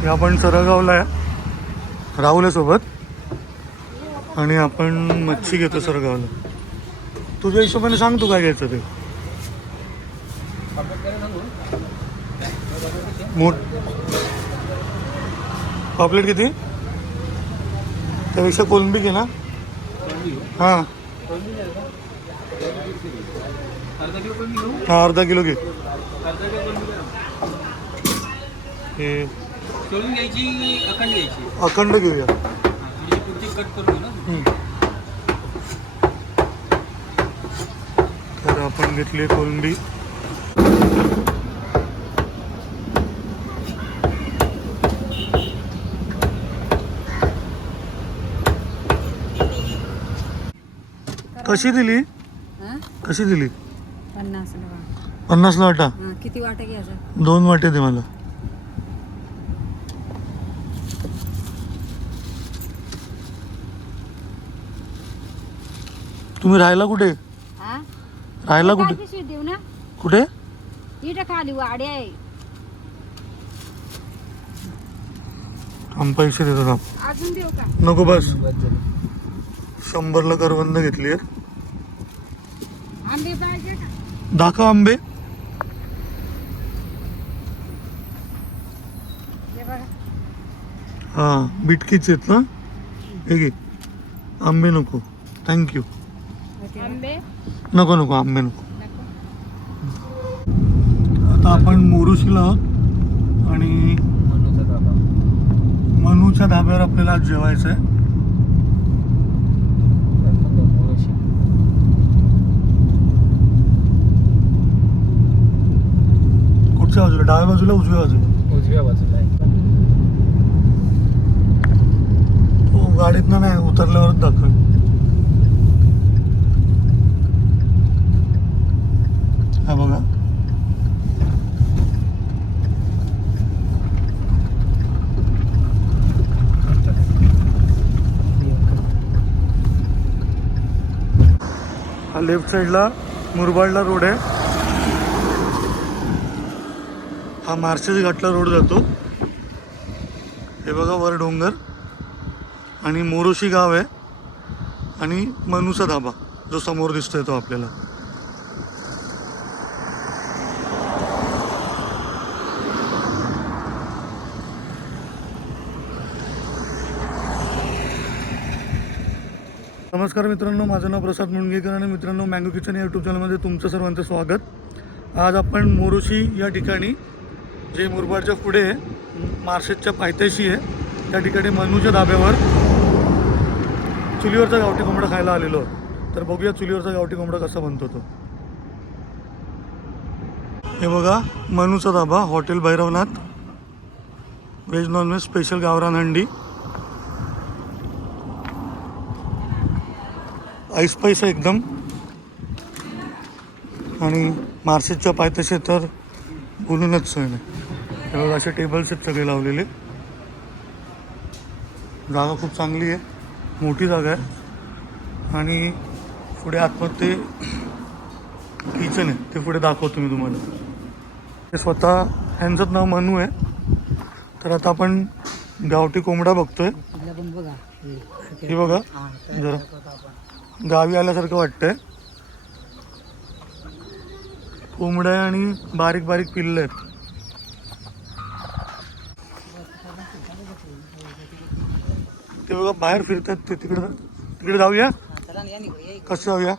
हे आपण सरगावला आहे. राहुल सोबत. आणि आपण मच्छी घेतो सरगावला. तुझ्या हिशोबाने सांग तू काय घ्यायचं ते. मोठ. पॉपलेट किती? त्यापेक्षा कोलंबी घे ना. हां. हां अर्धा किलो घे. हे. घ्यायची अखंड घ्यायची? अखंड घेऊया. म्हणजे पुढची कट करू ना हम्म. तर आपण घेतली कोलंबी. कशी दिली? हा? कशी दिली? पन्नास डबा पन्नासला वाटा हा, किती वाटा घ्यायचा? दोन वाटे दे मला. तुम्ही राहायला कुठे? हा? राहायला कुठे? देऊ ना. कुठे? इथं खाली वाडी आहे. आम पैसे देतो थांब. अजून देऊ का? नको बस. शंभरला करवंद घेतली आंबे पाहिजे का? दाखव आंबे. हे बघा. हा बिटकीच आहेत ना? हे घे. आंबे नको. थँक्यू आंबे. नको नको आंबे नको. आता आपण मोरुशीला आहोत आणि मनूच्या धाब्यावर आपल्याला आज जेवायचं आहे कुठच्या बाजूला? डाव्या बाजूला उजव्या बाजूला? उजव्या बाजूला गाडीतनं नाही उतरल्यावरच दाखव हा बघा? हा लेफ्ट साईडला मुरबाडला रोड आहे. हा मार्शेस घाटला रोड जातो. हे बघा वर डोंगर आणि मोरोशी गाव आहे. आणि मनुसा धाबा जो समोर दिसतोय तो आपल्याला. नमस्कार मित्रांनो माझं नाव प्रसाद मुणगेकर आणि मित्रांनो मँगो किचन या यूट्यूब चॅनलमध्ये तुमचं सर्वांचं स्वागत. आज आपण मोरोशी या ठिकाणी जे मुरबाडच्या पुढे आहे मार्शेटच्या पायथ्याशी आहे त्या ठिकाणी मनूच्या धाब्यावर चुलीवरचा गावठी कोंबडा खायला आलेलो आहोत. तर बघूया चुलीवरचा गावठी कोंबडा कसा बनतो तो. हे बघा मनूचा dhaba hotel Bhairavnath veg non veg special गावरान हंडी. आहे एकदम. आणि मार्शेटच्या पायथ्याशी तर बोलूनच सोय नाही. बघा असे टेबल्स आहेत सगळे लावलेले. जागा खूप चांगली आहे. मोठी जागा आहे. आणि पुढे आतमध्ये किचन आहे. ते पुढे दाखवतो मी तुम्हाला. हे स्वतः ह्यांचंच नाव मनू आहे. तर आता आपण गावठी कोंबडा बघतोय. हे बघा जरा. गावी आल्यासारखं वाटतंय. कोंबड्या आहे आणि बारीक बारीक पिल्ल आहेत. ते बघा बाहेर फिरतात ते. तिकडे तिकडे जाऊया? कसं जाऊया?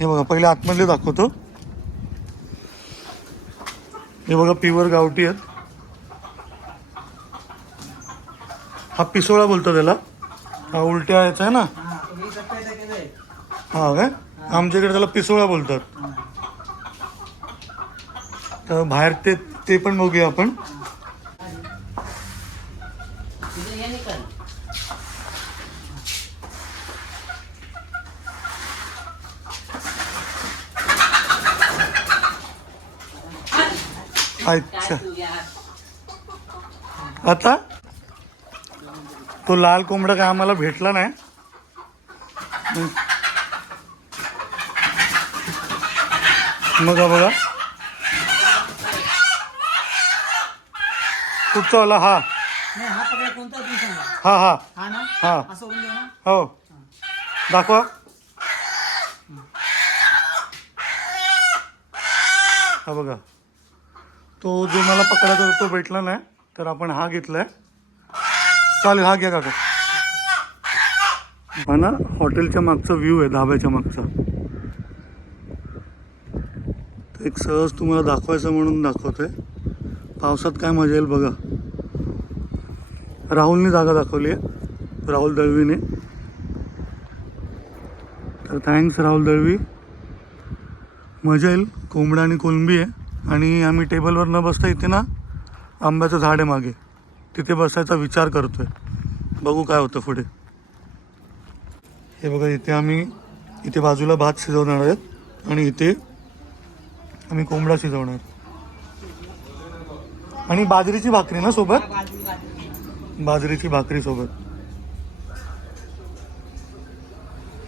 हे बघा पहिले आतमधले दाखवतो. हे बघा प्युअर गावठी आहेत. हा पिसोळा बोलतो त्याला. हा उलट्या याचा आहे ना? हा काय आमच्याकडे त्याला पिसोळा बोलतात. तर बाहेर ते ते पण बघूया आपण. अच्छा. आता? तो लाल कोंबडा काय आम्हाला भेटला नाही. मग बघा. कुठचा वाला? हा. हा हा हा. हो दाखवा. हा बघा. तो जो मला पकडायचा तो भेटला नाही. तर आपण हा घेतला आहे चालेल हा घ्या काका. हा ना हॉटेलच्या मागचा व्ह्यू आहे धाब्याच्या मागचा. तर एक सहज तुम्हाला दाखवायचं म्हणून दाखवतोय. पावसात काय मजा येईल बघा. राहुलने जागा दाखवली आहे राहुल दळवीने. तर थँक्स राहुल दळवी. मजा येईल कोंबडा आणि कोलंबी आहे. आणि आम्ही टेबलवर न बसता इथे ना आंब्याचं झाड आहे मागे. तिथे बसायचा विचार करतोय. बघू काय होतं पुढे. हे बघा इथे आम्ही इथे बाजूला भात शिजवणार आहेत आणि इथे आम्ही कोंबडा शिजवणार आणि बाजरीची भाकरी ना सोबत? बाजरीची भाकरी सोबत.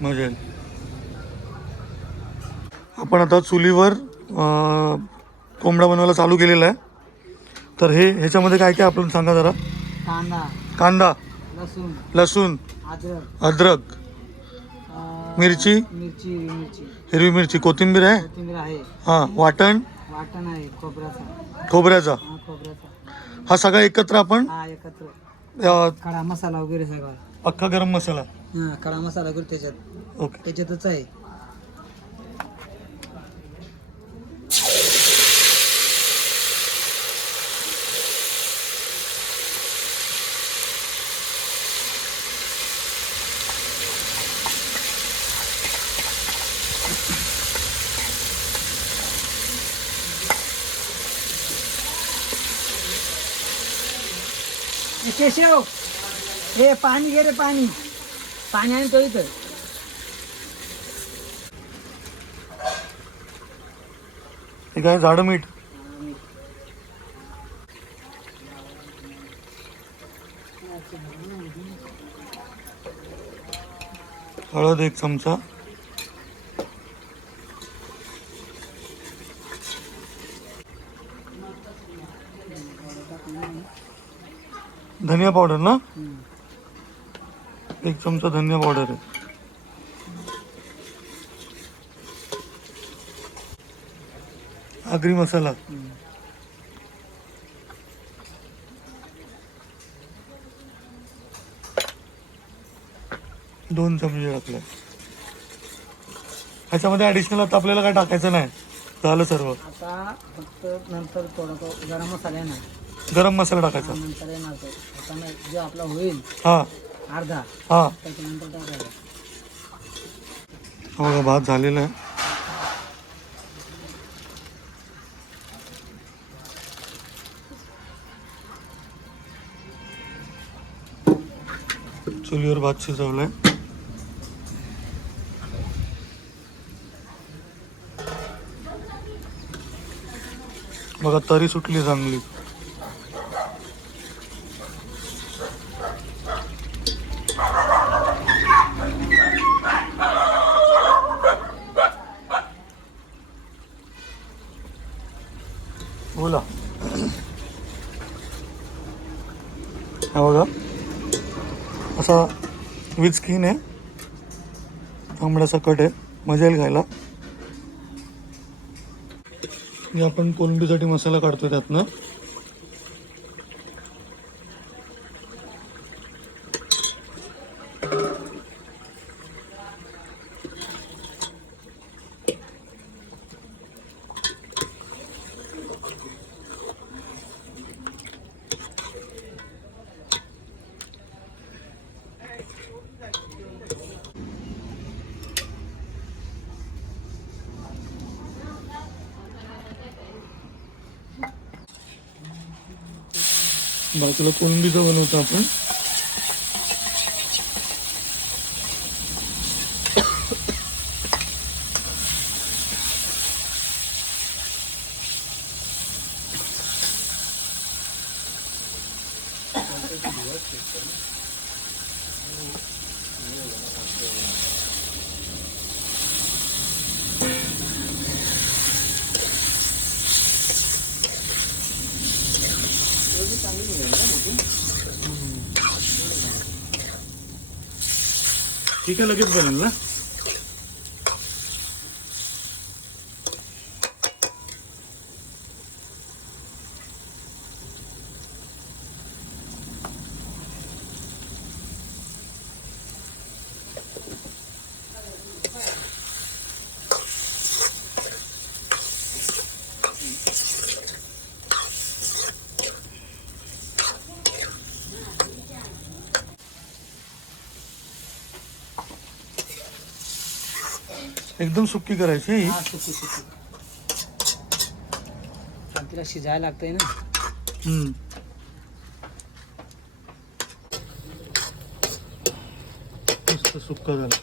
मजा येईल. आपण आता चुलीवर कोंबडा बनवायला चालू केलेला आहे. तर हे ह्याच्यामध्ये काय काय आपण सांगा जरा? कांदा कांदा लसूण लसूण अद्रक अद्रक अं, मिरची मिरची हिरवी मिरची. हिरवी मिरची कोथिंबीर आहे? कोथिंबीर आहे. हां वाटण? वाटण आहे खोबऱ्याचा. खोबऱ्याचा? हा खोबऱ्याचा. हा सगळा एकत्र आपण? हा एकत्र. अं, खडा मसाला वगैरे सगळा. अख्खा गरम मसाला? हा खडा मसाला वगैरे त्याच्यात. ओके. त्याच्यातच आहे. केशव हे पाणी घे रे पाणी. पाणी आणि तो इथं. हे काय झाड मीठ? हळद एक चमचा. धनिया पावडर ना? एक चमचा धनिया पावडर आहे. आगरी मसाला. दोन चमचे टाकले. ह्याच्यामध्ये ॲडिशनल आता आपल्याला काय टाकायचं नाही. झालं सर्व. आता फक्त नंतर थोडं गरम मसाला आहे ना गरम मसाला टाकायचा. नंतर येणार तो. आता नाही, जो आपला होईल हा. अर्धा हा. त्याच्यानंतर टाकायचा. हा बघा भात झालेला आहे. चुलीवर भात शिजवलाय. बघा तरी सुटली चांगली बोला हा बघा. असा विथ स्किन आहे. तांबड्याचा कट आहे. मजा येईल खायला. जे आपण कोलंबीसाठी मसाला काढतोय त्यातनं. बाजूला कोलंबीचं बनवतो आपण. ठीक आहे लगेच बनेल ना? एकदम सुक्की करायची. ही हा सुकी सुकी. पण तिला शिजायला लागतंय ना. हम्म. मस्त सुक्का झाला.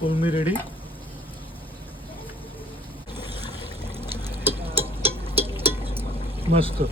कोळमी रेडी? मस्त.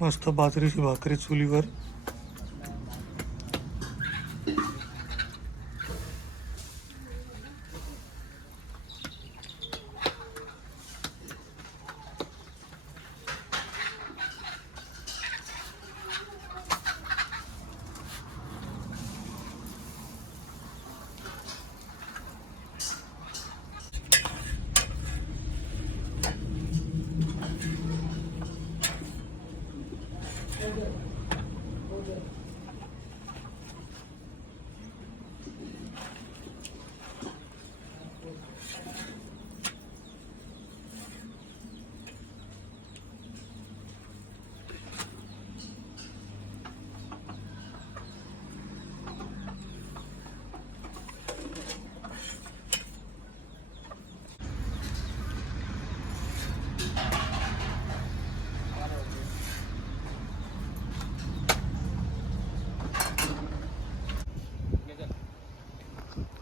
मस्त बाजरीची भाकरी चुलीवर.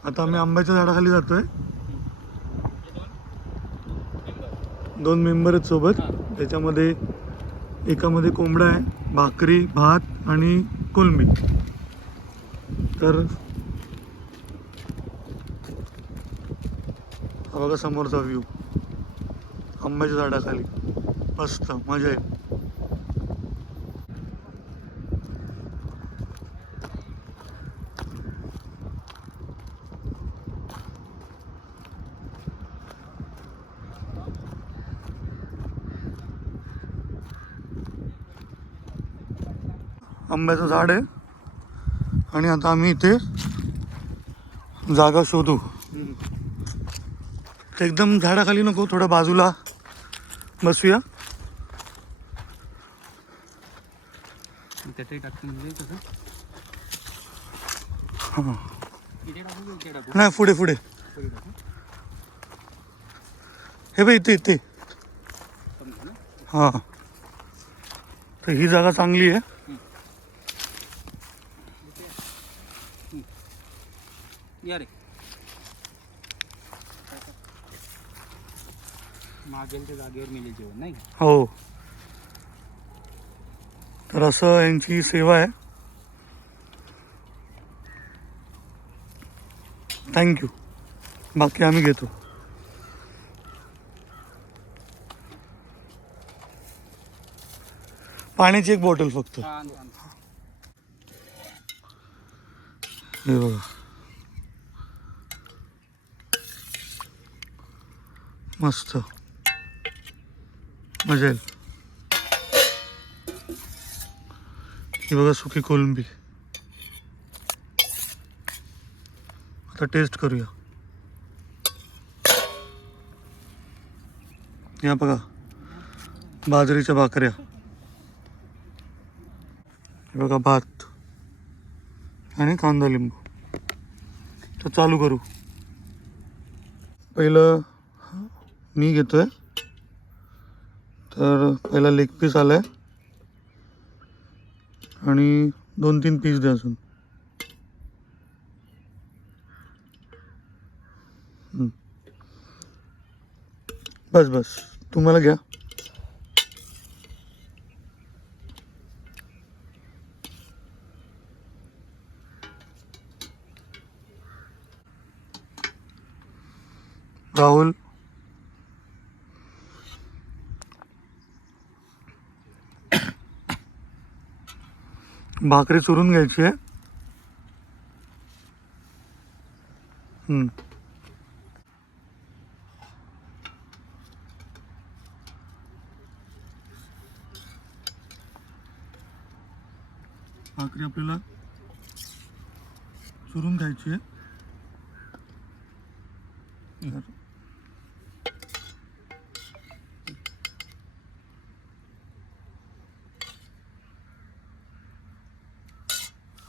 आता आम्ही आंब्याच्या झाडाखाली जातोय. दोन मेंबर आहेत सोबत. त्याच्यामध्ये एकामध्ये कोंबडा आहे भाकरी भात आणि कोलंबी. तर हा बघा समोरचा व्ह्यू आंब्याच्या झाडाखाली. मस्त मजा आहे. आंब्याचं झाड आहे. आणि आता आम्ही इथे जागा शोधू. एकदम झाडाखाली नको थोडं बाजूला बसूया. म्हणजे हां. नाही पुढे पुढे. हे बाई इथे इथे. हां. तर ही जागा चांगली आहे. या रे. मागेल त्या जागेवर मिळेल जेवण नाही का? हो. तर असं यांची सेवा आहे. थँक्यू बाकी आम्ही घेतो. पाण्याची एक बॉटल फक्त. हे बघा. मस्त. मजा येईल. ही बघा सुकी कोलंबी. आता टेस्ट करूया. या बघा. बाजरीच्या भाकऱ्या. हे बघा भात आणि कांदा लिंबू. तर चालू करू. पहिलं मी घेतो आहे तर पहिला लेग पीस आला आहे आणि दोन तीन पीस द्या अजून बस बस. तुम्हाला घ्या. राहुल. भाकरी चुरून घ्यायची आहे. भाकरी आपल्याला चुरून घ्यायची आहे.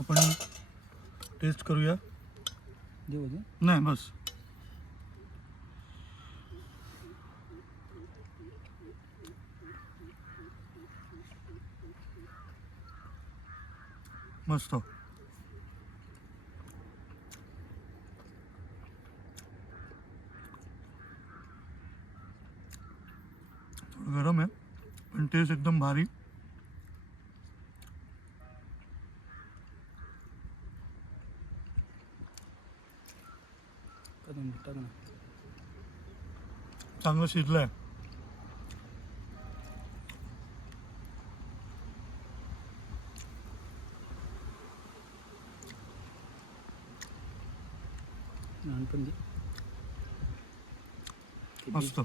आपण टेस्ट करूया. नाही बस. मस्त. गरम आहे पण टेस्ट एकदम भारी. करून टाक ना चांगलं शिजलंय लहान पण दे किती? मस्त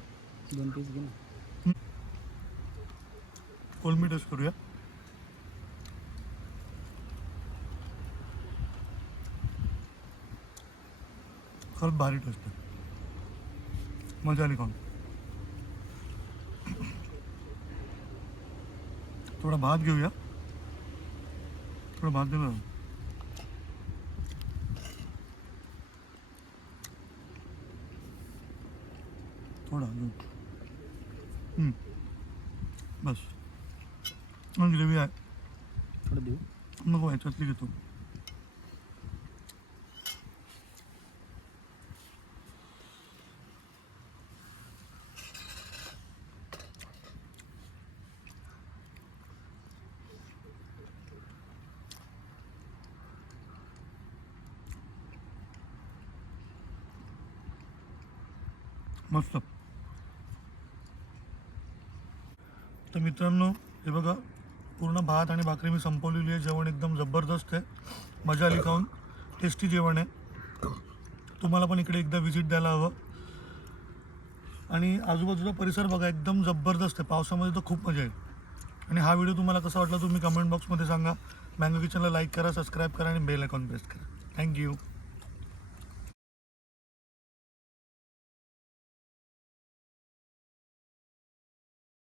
दोन पीस घे ना कोलमी टेस्ट करूया खरंच भारी टेस्ट आहे. मजा आली खाऊन. थोडा भात घेऊया. थोडा भात बरं. थोडा हम्म. बस. ग्रेव्ही आहे. थोडं देऊ. नको ह्याच्यातली घेतो. मस्त. तर मित्रांनो हे बघा पूर्ण भात आणि भाकरी मी संपवलेली आहे. जेवण एकदम जबरदस्त आहे. मजा आली खाऊन. टेस्टी जेवण आहे. तुम्हाला पण इकडे एकदा व्हिजिट द्यायला हवं. आणि आजूबाजूचा परिसर बघा एकदम जबरदस्त आहे. पावसामध्ये तर खूप मजा येईल. आणि हा व्हिडिओ तुम्हाला कसा वाटला तुम्ही कमेंट बॉक्समध्ये सांगा. मँगो किचनला लाईक करा सबस्क्राईब करा आणि बेल आयकॉन प्रेस करा. Thank you